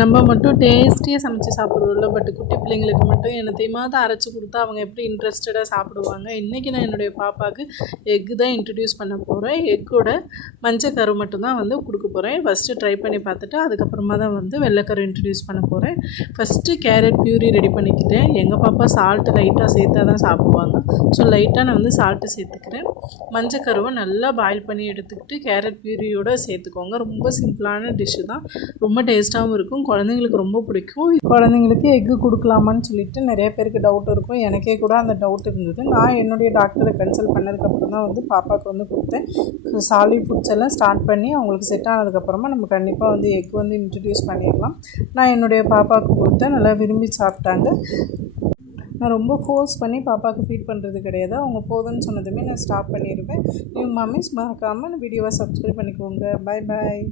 நம்ம மட்டும் டேஸ்டியாக சமைச்சு சாப்பிடுவோம்ல, பட் குட்டி பிள்ளைங்களுக்கு மட்டும் என்னத்தையுமாவது அரைச்சி கொடுத்தா அவங்க எப்படி இன்ட்ரெஸ்டடாக சாப்பிடுவாங்க. இன்றைக்கி நான் என்னுடைய பாப்பாவுக்கு எக்கு தான் இன்ட்ரடியூஸ் பண்ண போகிறேன். எக்கோட மஞ்சக்கரு மட்டும்தான் வந்து கொடுக்க போகிறேன். ஃபஸ்ட்டு ட்ரை பண்ணி பார்த்துட்டு அதுக்கப்புறமா தான் வந்து வெள்ளைக்கரு இன்ட்ரடியூஸ் பண்ண போகிறேன். ஃபஸ்ட்டு கேரட் பியூரி ரெடி பண்ணிக்கிட்டேன். எங்கள் பாப்பா சால்ட்டு லைட்டாக சேர்த்தா தான் சாப்பிடுவாங்க. ஸோ லைட்டாக நான் வந்து சால்ட்டு சேர்த்துக்கிறேன். மஞ்சக்கருவை நல்லா பாயில் பண்ணி எடுத்துக்கிட்டு கேரட் பியூரியோடு சேர்த்துக்கோங்க. ரொம்ப சிம்பிளான டிஷ்ஷு தான், ரொம்ப டேஸ்ட்டாகவும் இருக்கும், குழந்தைங்களுக்கு ரொம்ப பிடிக்கும். குழந்தைங்களுக்கு எக்கு கொடுக்கலாமான்னு சொல்லிட்டு நிறைய பேருக்கு டவுட் இருக்கும். எனக்கே கூட அந்த டவுட் இருந்தது. நான் என்னுடைய டாக்டரை கன்சல்ட் பண்ணதுக்கப்புறம் தான் வந்து பாப்பாவுக்கு வந்து கொடுத்தேன். சாலிட் ஃபுட்ஸ் எல்லாம் ஸ்டார்ட் பண்ணி அவங்களுக்கு செட் ஆனதுக்கப்புறமா நம்ம கண்டிப்பாக வந்து எக் வந்து இன்ட்ரடியூஸ் பண்ணிடலாம். நான் என்னுடைய பாப்பாவுக்கு கொடுத்தேன், நல்லா விரும்பி சாப்பிட்டாங்க. நான் ரொம்ப ஃபோர்ஸ் பண்ணி பாப்பாவுக்கு ஃபீட் பண்ணுறது கிடையாது. அவங்க போதும்னு சொன்னதுமே நான் ஸ்டாப் பண்ணிடுவேன். நியூ மாமிஸ் மறக்காமல் வீடியோவை சப்ஸ்கிரைப் பண்ணிக்கோங்க. பாய் பாய்.